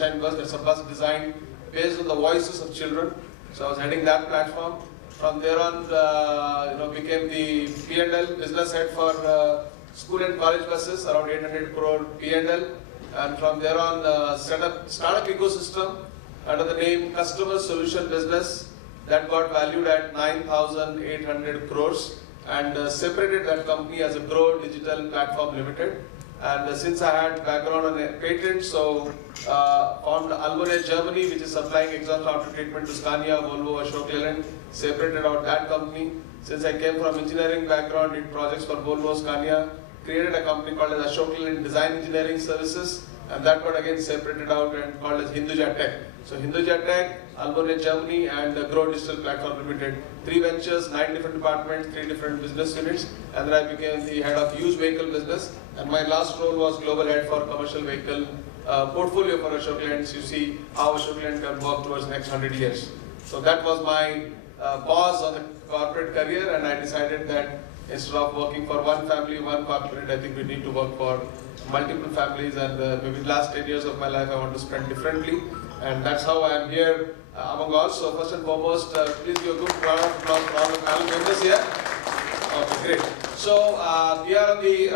Sunshine Bus. That's a bus designed based on the voices of children. So I was heading that platform. From there on, became the P&L business head for school and college buses, around 800 crore P&L. And from there on, set up startup ecosystem under the name Customer Solution Business that got valued at 9,800 crores and separated that company as a Grow Digital Platform Limited. And since I had background on patent, so found Albone, Germany, which is supplying exhaust after treatment to Scania, Volvo, Ashok Leyland, separated out that company. Since I came from engineering background, did projects for Volvo, Scania, created a company called as Ashok Leyland Design Engineering Services, and that got again separated out and called as Hinduja Tech. So Hinduja Tech, Albone, Germany, and Grow Digital Platform Limited. 3 ventures, 9 different departments, 3 different business units, and then I became the head of used vehicle business. And my last role was global head for commercial vehicle portfolio for Ashok Leyland. So you see how Ashok Leyland can work towards the next 100 years. So that was my pause on the corporate career, and I decided that instead of working for one family, one corporate, I think we need to work for multiple families, and maybe the last 10 years of my life I want to spend differently. And that's how I am here among all. So first and foremost, please give a good round of applause for all the panel members here. Okay, great. So we are on the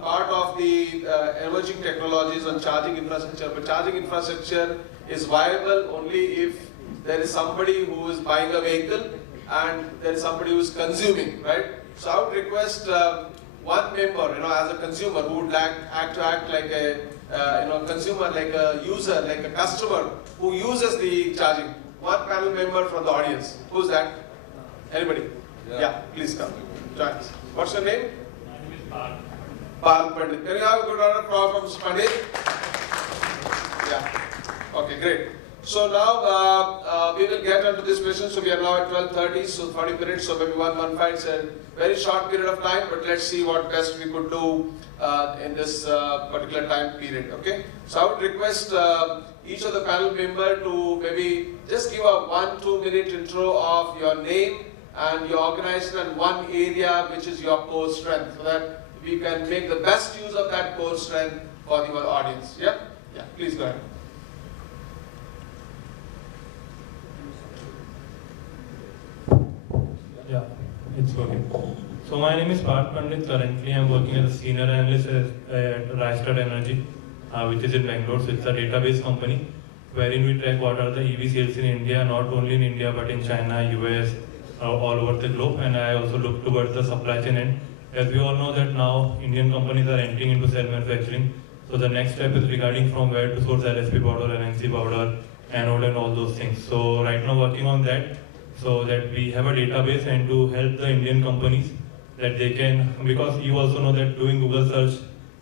part of the emerging technologies on charging infrastructure. But charging infrastructure is viable only if there is somebody who is buying a vehicle and there is somebody who is consuming, right? So I would request one member, as a consumer who would act like a consumer, like a user, like a customer who uses the charging. One panel member from the audience. Who's that? Anybody? Yeah, please come. Join us. What's your name? My name is Parth. Parth Pandit. Can you have a good round of applause from Pandit? Yeah. Okay, great. So now we will get onto this question. So we are now at 12:30, so 40 minutes. So maybe 1:15. It's a very short period of time, but let's see what best we could do in this particular time period. Okay. So I would request each of the panel member to maybe just give a 1-2 minute intro of your name and your organization and one area which is your core strength, so that we can make the best use of that core strength for the audience. Yeah? Yeah, please go ahead. Yeah, it's working. So my name is Parth Pandit. Currently I'm working as a senior analyst at Rystad Energy, which is in Bangalore. So it's a database company wherein we track what are the EV sales in India, not only in India but in China, US, all over the globe. And I also look towards the supply chain end. As we all know that now Indian companies are entering into cell manufacturing. So the next step is regarding from where to source LSP powder, NMC powder, anode and all those things. So right now working on that, so that we have a database and to help the Indian companies that they can, because you also know that doing Google search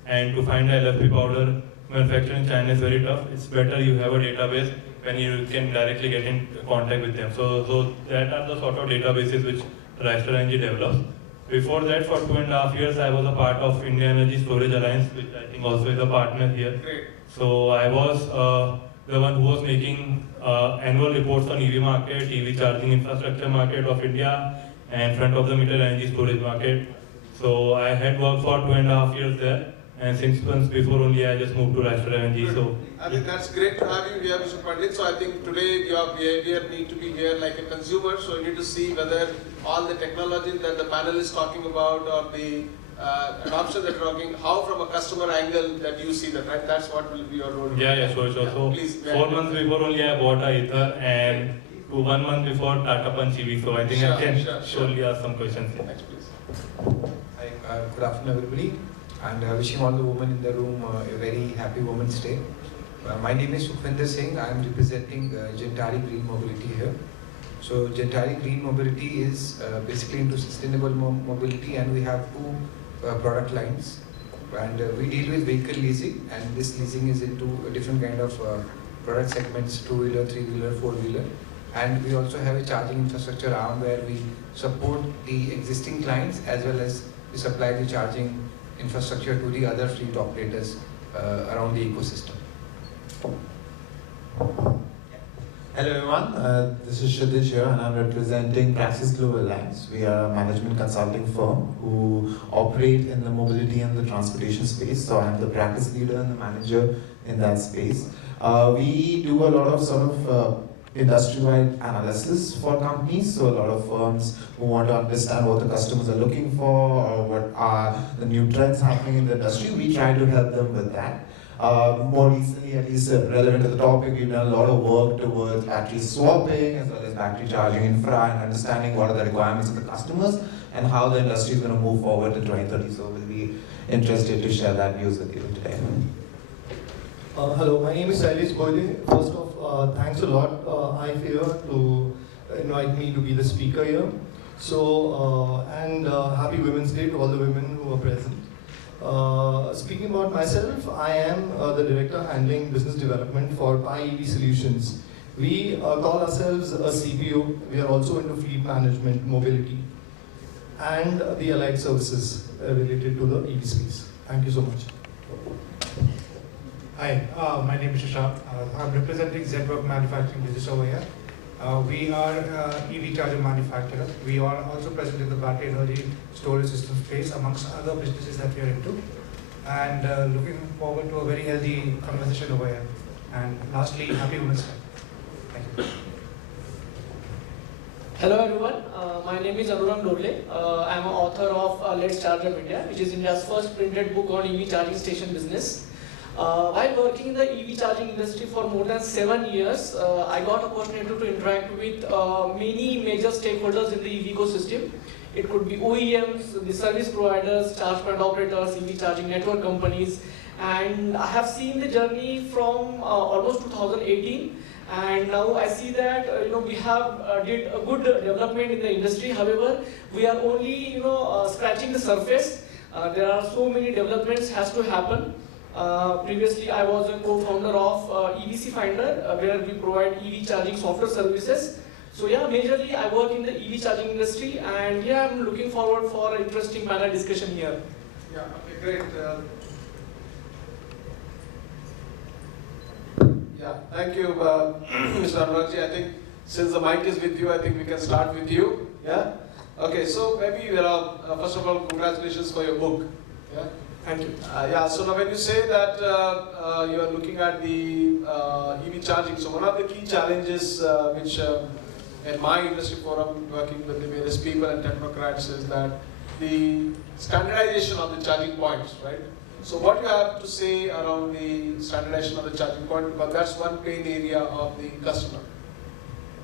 and to find the LFP powder manufactured in China is very tough. It's better you have a database when you can directly get in contact with them. So that are the sort of databases which Rystad Energy develops. Before that, for 2.5 years, I was a part of India Energy Storage Alliance, which I think also is a partner here. Great. So I was the one who was making annual reports on EV market, EV charging infrastructure market of India, and front of the meter energy storage market. So I had worked for 2.5 years there, and 6 months before only I just moved to Rystad Energy. So I think that's great to have you here, Mr. Pandit. So I think today your behavior need to be here like a consumer. So you need to see whether all the technology that the panel is talking about or the adoption that you're talking, how from a customer angle that you see that, right? That's what will be your role. Yeah, sure. Yeah, So please, 4 months before only I bought a Ether, and 1 month before Tata Punch EV. So I think I can surely ask some questions here. Next, please. Hi, good afternoon everybody, and wishing all the women in the room a very happy Women's Day. My name is Sukhvinder Singh. I am representing Gentari Green Mobility here. So Gentari Green Mobility is basically into sustainable mobility, and we have 2 product lines. And we deal with vehicle leasing, and this leasing is into a different kind of product segments, 2-wheeler, 3-wheeler, 4-wheeler. And we also have a charging infrastructure arm where we support the existing clients as well as we supply the charging infrastructure to the other fleet operators around the ecosystem. Hello everyone, this is Shadish here and I'm representing Praxis Global Alliance. We are a management consulting firm who operate in the mobility and the transportation space. So I'm the practice leader and the manager in that space. We do a lot of sort of industry-wide analysis for companies. So a lot of firms who want to understand what the customers are looking for or what are the new trends happening in the industry, we try to help them with that. More recently, at least relevant to the topic, we've done a lot of work towards battery swapping as well as battery charging infra and understanding what are the requirements of the customers and how the industry is going to move forward to 2030. So we'll be interested to share that news with you today. Hello, my name is Shailesh Boyle. First off, thanks a lot, IFEA, to invite me to be the speaker here. So, happy Women's Day to all the women who are present. Speaking about myself, I am the director handling business development for Pi EV Solutions. We call ourselves a CPO. We are also into fleet management, mobility, and the allied services related to the EV space. Thank you so much. Hi, my name is Shashank. I'm representing ZWork Manufacturing Business over here. We are EV charger manufacturer. We are also present in the battery energy storage system space amongst other businesses that we are into. And looking forward to a very healthy conversation over here. And lastly, happy Women's Day. Thank you. Hello everyone, my name is Anurag Dorle. I am an author of Let's Charge Up India, which is India's first printed book on EV charging station business. While working in the EV charging industry for more than 7 years, I got opportunity to interact with many major stakeholders in the EV ecosystem. It could be OEMs, the service providers, charge point operators, EV charging network companies, and I have seen the journey from almost 2018. And now I see that we have did a good development in the industry. However, we are only scratching the surface. There are so many developments has to happen. Previously, I was a co-founder of EVC Finder, where we provide EV charging software services. So yeah, majorly I work in the EV charging industry, and yeah, I'm looking forward for an interesting panel discussion here. Yeah, okay, great. Yeah, thank you, Mr. Anuragji. I think since the mic is with you, I think we can start with you. Yeah. Okay, so maybe first of all, congratulations for your book. Yeah. Thank you. Yeah, so now when you say that you are looking at the EV charging, so one of the key challenges which in my industry forum, working with the various people and technocrats, is that the standardization of the charging points, right? So what you have to say around the standardization of the charging point, because that's one pain area of the customer.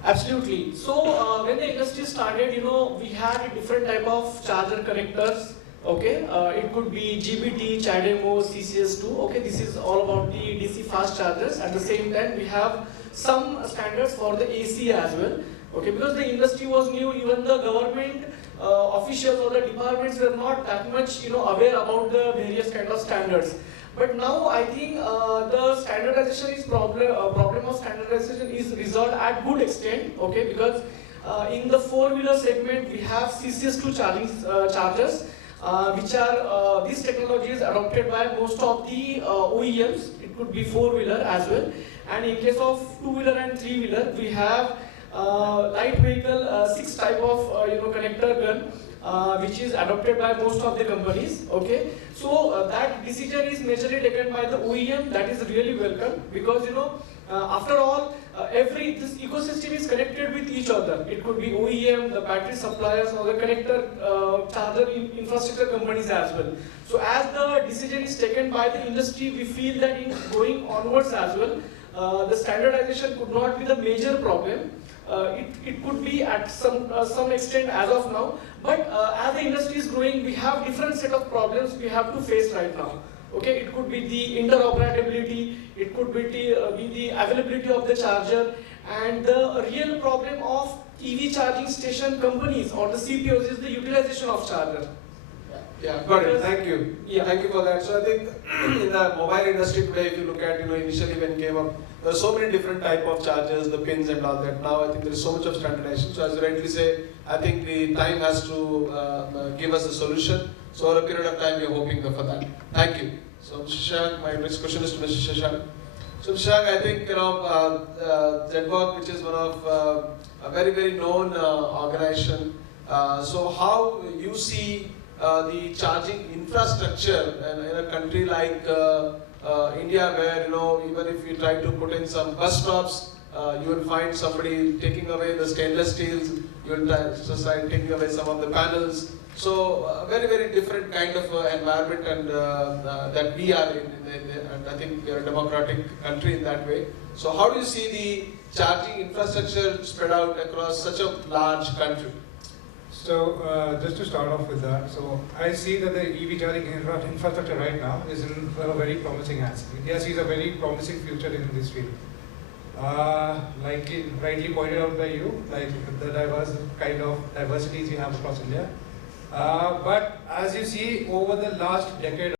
Absolutely. So when the industry started, we had different type of charger connectors. Okay, it could be GBT, CHAdeMO, CCS2. Okay, this is all about the DC fast chargers. At the same time, we have some standards for the AC as well. Okay, because the industry was new, even the government officials or the departments were not that much aware about the various kind of standards. But now I think the standardization is problem of standardization is resolved at good extent. Okay, because in the four-wheeler segment we have CCS2 chargers. Which are these technologies adopted by most of the OEMs. It could be four-wheeler as well. And in case of two-wheeler and three-wheeler, we have light vehicle 6 type of connector gun, which is adopted by most of the companies. Okay, so that decision is majorly taken by the OEM. That is really welcome, because after all, this ecosystem is connected with each other. It could be OEM, the battery suppliers, or the connector charger infrastructure companies as well. So as the decision is taken by the industry, we feel that in going onwards as well, the standardization could not be the major problem. It could be at some extent as of now, but as the industry is growing, we have different set of problems we have to face right now. Okay, it could be the interoperability, it could be the availability of the charger, and the real problem of EV charging station companies or the CPOs is the utilization of charger. Yeah, got it. Thank you. Yeah. Thank you for that. So I think in the mobile industry today, if you look at initially when it came up, there are so many different type of chargers, the pins and all that. Now I think there is so much of standardization. So as you rightly say, I think the time has to give us the solution. So over a period of time, we are hoping for that. Thank you. So Mr. Shashank, my next question is to Mr. Shashank. So Shashank, I think ZWork, which is one of a very, very known organization. So how you see the charging infrastructure in a country like India, where even if you try to put in some bus stops, you will find somebody taking away the stainless steels. You will try taking away some of the panels. So very, very different kind of environment and that we are in, and I think we are a democratic country in that way. So how do you see the charging infrastructure spread out across such a large country? So just to start off with that, so I see that the EV charging infrastructure right now is in a very promising hands. India sees a very promising future in this field. Like it rightly pointed out by you, like the diverse kind of diversities we have across India. But as you see, over the last decade